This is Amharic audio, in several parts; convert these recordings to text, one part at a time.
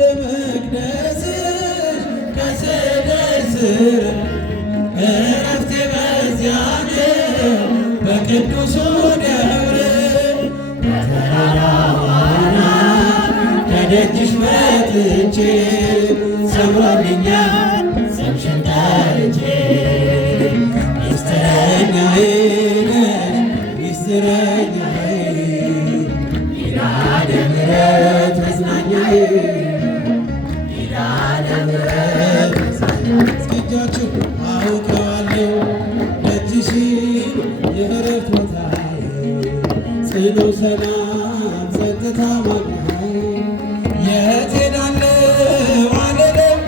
መቅደስሽ ከስዕልሽ ስር እረፍቴ በዚያ ነው በቅዱሱ ደብር በተራራው አናት ከደጅሽ መጥቼ ሰምሮልኛል ስምሽን ጠርቼ ሚስጥረኛዬ ነሽ ሚስጥረኛዬ ኪዳነ ምሕረት መጽናኛዬ ኪዳነ ምሕረት መጽናኛዬ እስኪጃችሁ አውቀዋለሁ ደጅሽ የእረፍት ቦታዬ ጽኑ ሰላም ጸጥታ ማግኛዬ የት ሄዳለሁ አልልም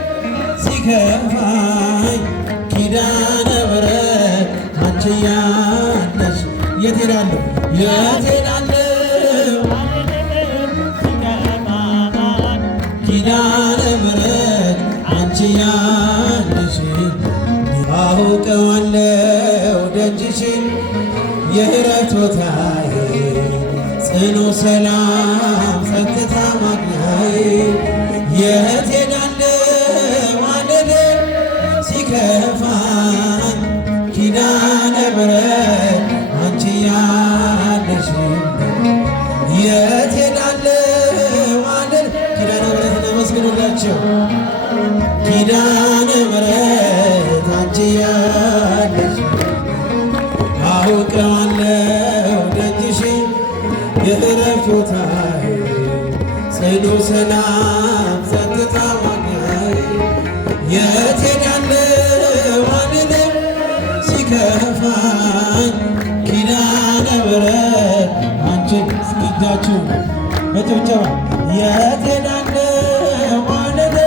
ሲከፋኝ ኪዳነ ምሕረት አንቺ ያለሽ የት ሄዳለሁ የት ሄዳለሁ ኪዳነ ምሕረት አንቺ ያለሽ አውቀዋለሁ ደጅሽን የእረፍት ቦታዬ ጽኑ ሰላም ጸጥታ ማግኛዬ የት ሄዳለሁ አልልም ሲከፋኝ ኪዳነ ምሕረት አንቺ ያለሽ የት ሄዳለሁ አልልም ኪዳነ ምሕረትን አመስግኑላቸው ኪዳነ ምሕረት አንቺ ያለሽ አውቀዋለሁ ደጅሽን የእረፍት ቦታዬ ጽኑ ሰላም ጸጥታ ማግኛዬ የት ሄዳለሁ አልልም ሲከፋኝ ኪዳነ ምሕረት አንቺ እስኪጃችሁ በጭብጨባ የት ሄዳለሁ አልልም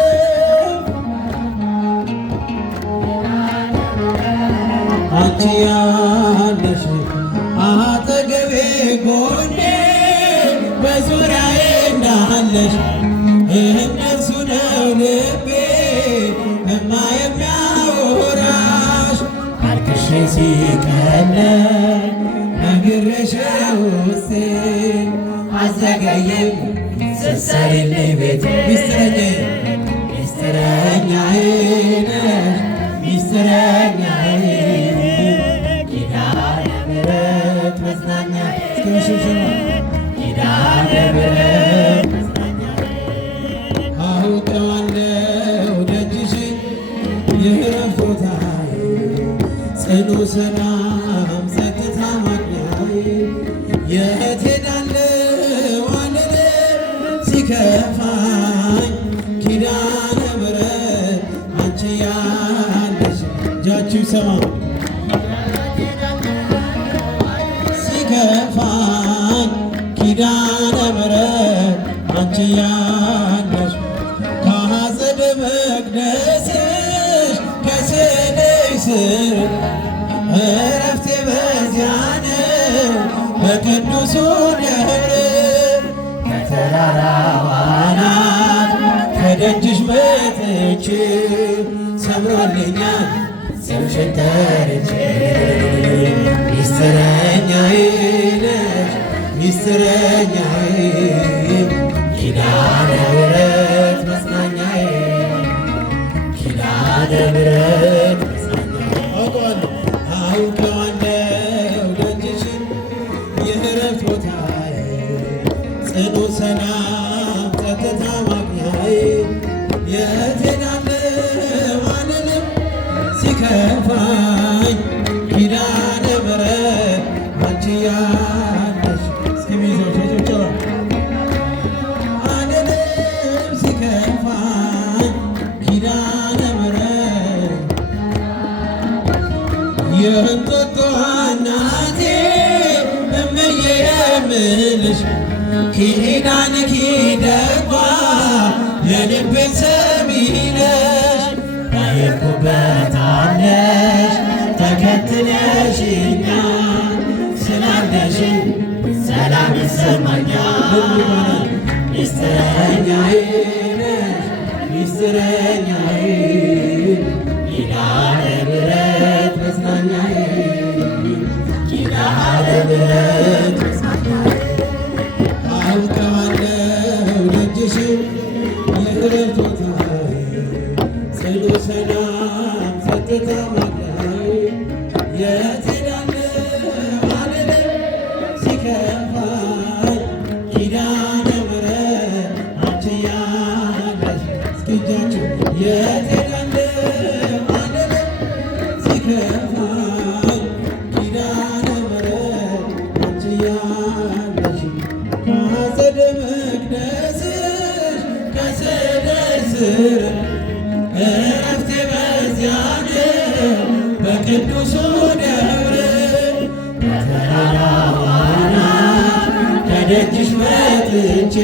አንቺ ያለሽ አጠገቤ ጎኔ በዙሪያዬ እንዳለሽ እነርሱ ነው ልቤ እማ የሚያወራሽ አልቅሼ ሲቀለኝ ነግሬሽ ውስጤ አዘገየም ስትሰሪልኝ ቤቴ ሚስጥረኛዬ ነሽ ሚስጥረኛዬ ኪዳነ ምሕረት መጽናኛዬ ኪዳነ ምሕረት አውቀዋለሁ ደጅሽን የእረፍት ቦታዬ ጽኑ ሰላም ጸጥታ ማግኛዬ የት ሄዳለሁ አልልም ሲከፋኝ ኪዳነ ምሕረት አንቺ ያለሽ እጃችሁ ይሰማ ሲከፋኝ ኪዳነ ምሕረት አንቺ ያለሽ ከአጸደ መቅደስሽ ከስዕልሽ ስር እረፍቴ በዚያ ነው በቅዱሱ ደብር ከተራራው አናት ከደጅሽ መጥቼ ሰምሮልኛል ስምሽን ጠርቼ ሚስጥረኛዬ ነሽ ሚስጥረኛዬ ኪዳነ ምሕረት መጽናኛዬ ኪዳነ ምሕረት አውቀዋለሁ ደጅሽን የእረፍት ቦታዬ ጽኑ ሰላም ጸጥታ ማግኛዬ የት ሄዳለሁ አልልም ሲከፋኝ ኪዳነ ምሕረት አንቺ ያለሽ እስኪ ሚዜዎች ጭብጨባ አልልም ሲከፋኝ ኪዳነ ምሕረት የእንጦጦ እናቴ እምዬ የምልሽ ኪዳንኪ ደጓ የልቤን ሰሚ ነሽ በሄድኩበት አለሽ ተከትለሽኛል ስላለሽ ሰላም ይሰማኛል ሚስጥረኛዬ ነሽ ሚስጥረኛዬ ኪዳነ ምሕረት መጽናኛዬ ኪዳነ ምሕረት መጽናኛዬ አውቀዋለሁ ደጅሽን የዕረፍት ቦታዬ ጽኑ ሰላም ጸጥታ ማላይ የት እሄዳለሁ አልልም ሲከፋኝ ኪዳነ ምሕረት አንቺ ያለሽ እስኪ እጃችሁ የት እሄዳለሁ አልልም ሲከፋኝ ኪዳነ ምሕረት አንቺ ያለሽ ከአጸደ መቅደስሽ ከስዕልሽ ስር እረፍቴ በዚያ ነው በቅዱሱ ደብር ከተራራው አናት ከደጅሽ መጥቼ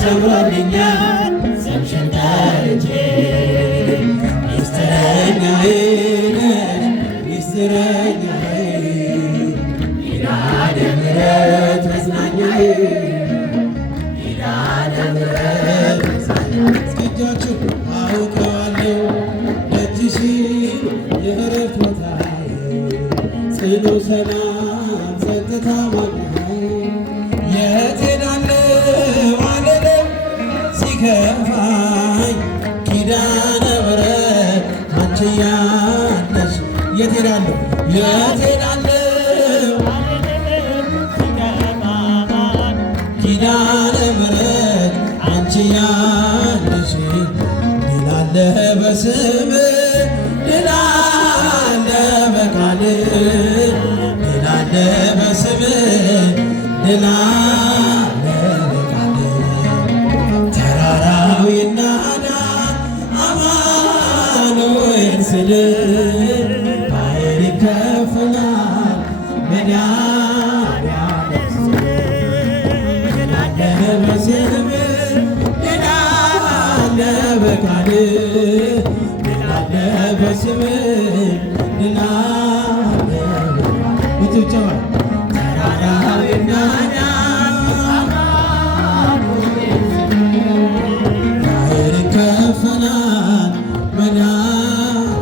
ሰምሮልኛል ስምሽን ጠርቼ ሚስጥረኛዬ ነሽ ሚስጥረኛዬ ኪዳነ ምሕረት መጽናኛዬ ኪዳነ ምሕረት መጽናኛዬ እስኪ እጃችሁ አውቀዋለሁ ደጅሽ የዕረፍት ቦታዬ ጽኑ ሰላም ጸጥታ ማላይ የት እሄዳለሁ አልልም ሲከፋኝ ኪዳነ ምሕረት አንቺ ያለሽ የት እሄዳለሁ የት እሄዳለሁ ኪዳነ ምሕረት አንቺ ያለሽ ድል አለ በስምሽ ድል አለ በቃልሽ ድል አለ በስምሽ ድል አለ በቃልሽ ተራራው ይናዳ አማኑኤል ስልሽ ባሕር ይከፈላል መድኃኒዓለም ድል አለ በስምሽ ድል አለ በቃልሽ ድል አለ በስምሽ ድል አለ በጭብጨባ ተራራው ይናዳ ባሕር ይከፈላል መድኃኒዓለም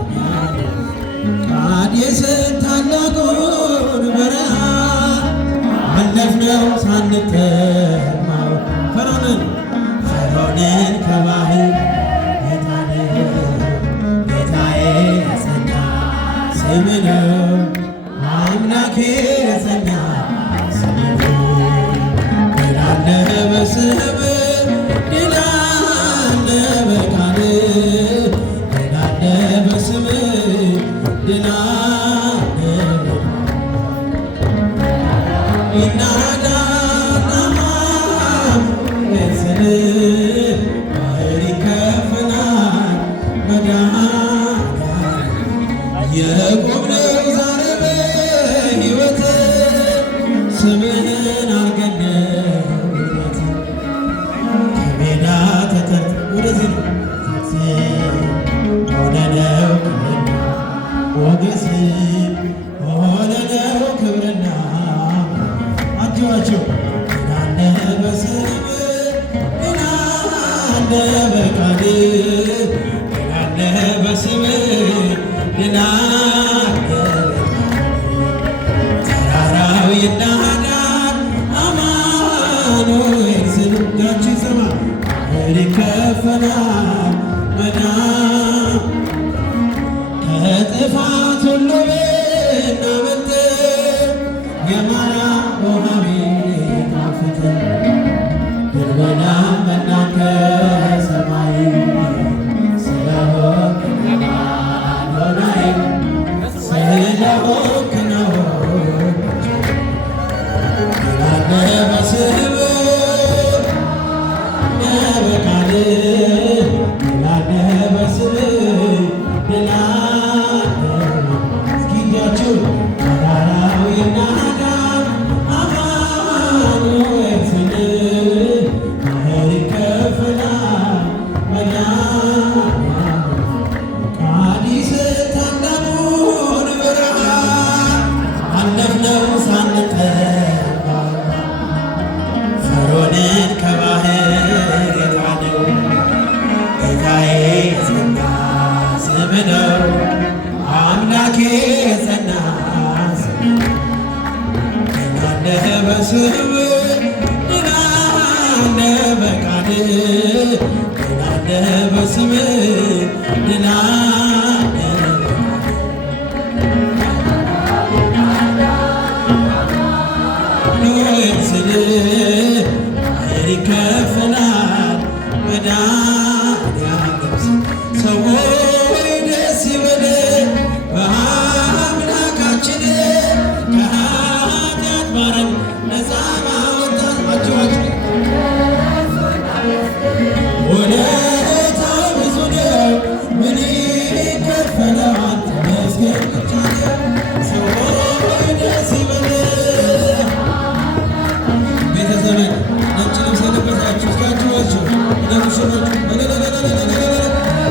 ቃዴስን ታላቁን በረሃ አለፍነው ሳንጠማው ፈርዖንን ከባሕር ጌታዬ የጸና ስምህ ነው አምላኬ የጸና ስምህ ነው ድል አለ በስምህ ድል አለ በቃልህ ድል አለ በስምህ ድል አለ ይናዳ አማኑኤል ስልህ ባሕር ይከፈላል መድኃኒዓለም የቆምነው ዛሬ በሕይወት ስምህን አርገን ውበት ከሜዳ ተጠርተን ወደዚህ ሆነነው ክብርና ሞገስ ሆነነው ክብርና አጅባቸው ድል አለ በስምህ ድል አለ በቃልህ ድል አለ በስምህ ድል አለ ተራራው ይናዳል አማኑኤል ስልህ እጃችሁ ይሰማ ባሕር ይከፈላል መዳን ከጥፋት ሁሉ ብናመልጥ የማርያም ውሃ ቢጣፍጥ ብንበላም መናን ከሰማይ ስለሆንክ አዶናይ ስለሆንክ ነው ድል አለ በስምህ በቃልህ ድል አለ በስምህ ድል አለ እስኪ እጃችሁ ተራራው ይናዳ አማኑኤል ስልህ ባሕር ይከፈላል መድኃኒዓለም ቃዴስን ታላቁን በረሃ አለፍነው ሳንጠማ ፈርዖንን ከባሕር የጣለው ጌታዬ የጸና ስምህ ነው አምላኬ የጸና ስምህ ነው ድል አለ በስምህ ድል አለ በቃልህ አለ በስምህ ድል አለ ስልህ ኃይል ይከፈላል መድኃኒዓለም ሰዎች ደስ ይበለን በአምላካችን ከኃጢአት ባረን ነፃ ባወጣን ውለታው ብዙ ነው ምን ይከፈላል ተመስገን ብቻ ነው ሰዎች ደስ ይበለን ቤተዘመድ ነጭ ልብስ የለበሳችሁ እስካችኋቸው ለሙሽሮች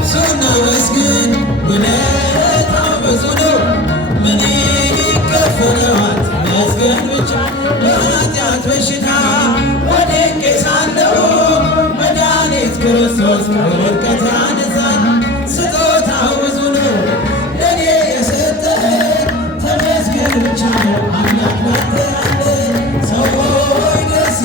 እሱን አመስግን ውለታው ብዙ ነው ምን ይከፈለዋል ተመስገን ብቻ በኃጢአት በሽታ ወድቄ ሳለሁ መድኃኒት ክርስቶስ ከውድቀት ያነሳኝ ስጦታው ብዙ ነው ለእኔ የሰጠኝ ተመስገን ብቻ ነው አምላክ ባንተ ያለ ሰዎች ደስ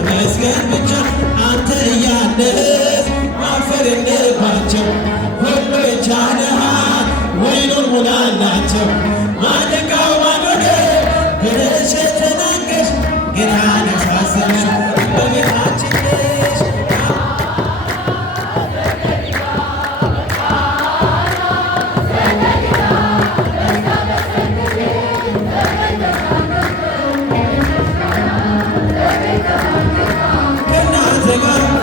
ተመስገን ብቻ አንተ እያለህ ማፈር የለባቸው ሁሉ ይቻልሃል ወይኑን ሙላላቸው ማደጋው ማዶደ ብለሽ ተናገሽ ጌታን ያሳሰብሽ በቤታችን ነሽ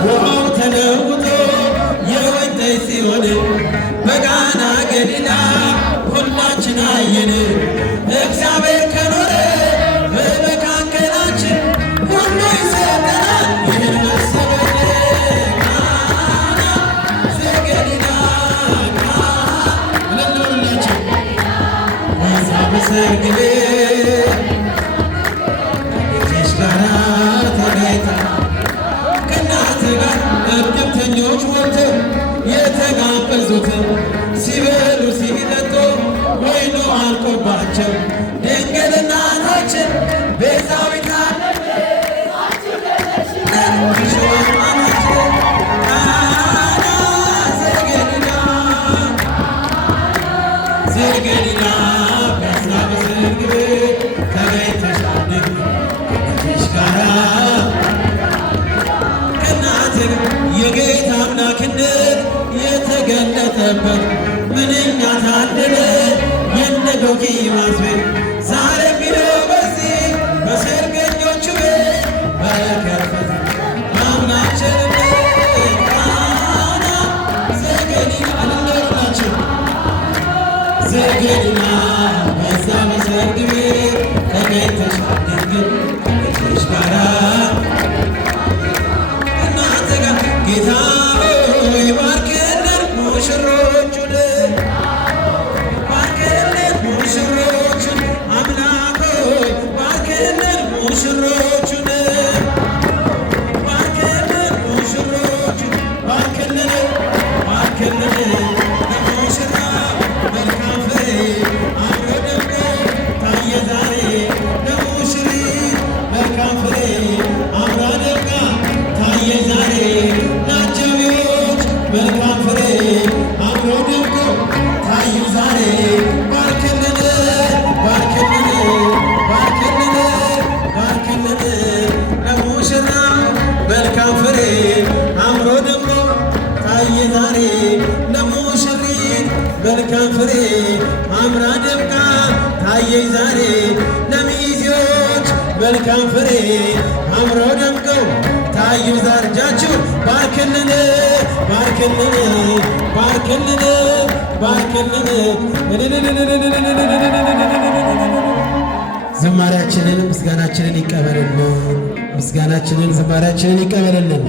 ውሃው ተለውጦ የወይን ጠጅ ሲሆን በቃና ገሊላ ሁላችን አየን። እግዚአብሔር ከኖረ በመካከላችን ሁሉ ይሰጠናል። ይህን መሰበለ ቃና ዘገሊላ ለለሁላችን በዛ በሰርግ ቤት ከልጅሽ ጋራ ተገኝታ እድምተኞች ሞልተው የተጋበዙትን ሲበሉ ሲጠጡ ወይኑ አልቆባቸው ድንግል እናታችን ቤዛዊተ ዓለም ዘገሊላ በዛ በሰርግ ቤት ተገኝተሻል ከልጅሽ ጋራ የጌታ አምላክነት የተገለጠበት ምንኛ ታደለ የነ ዶኪማስ በገሊላ በዛ በሰርግ ቤት ተገኝተሻል ድንግል ከልጅሽ ጋራ እናንተ ጋር ጌታ ሆይ ባርክልን ሙሽሮቹን ባርክልን ሙሽሮቹን አምላክ ሆይ ባርክልን ሙሽሮቹን ባርክልን ሙሽሮቹን ባርክልን ባርክልን ለሙሽራ መልካም ፍሬ አምሮ ደምቆ ታየ ዛሬ ለሙሽሪት መልካም ፍሬ አምራ ደምቃ ታየ ዛሬ ለአጃቢዎች መልካም ፍሬ አምሮ ደምቆ ታዩ ዛሬ ባርክልን ባርክልን ባርክልን ባርክልን ለሙሽራ መልካም ፍሬ አምሮ ደምቆ ታየ ዛሬ ለሙሽሪት መልካም ፍሬ አምራ ደምቃ ታየች ዛሬ ለሚዜዎች መልካም ፍሬ አምሮ ደምቀው ታዩ ዛሬ እጃችሁ ባርክልን ባርክልን ባርክልን ባርክልን ዝማሬያችንን ምስጋናችንን ይቀበልልን ምስጋናችንን ዝማሬያችንን ይቀበልልን።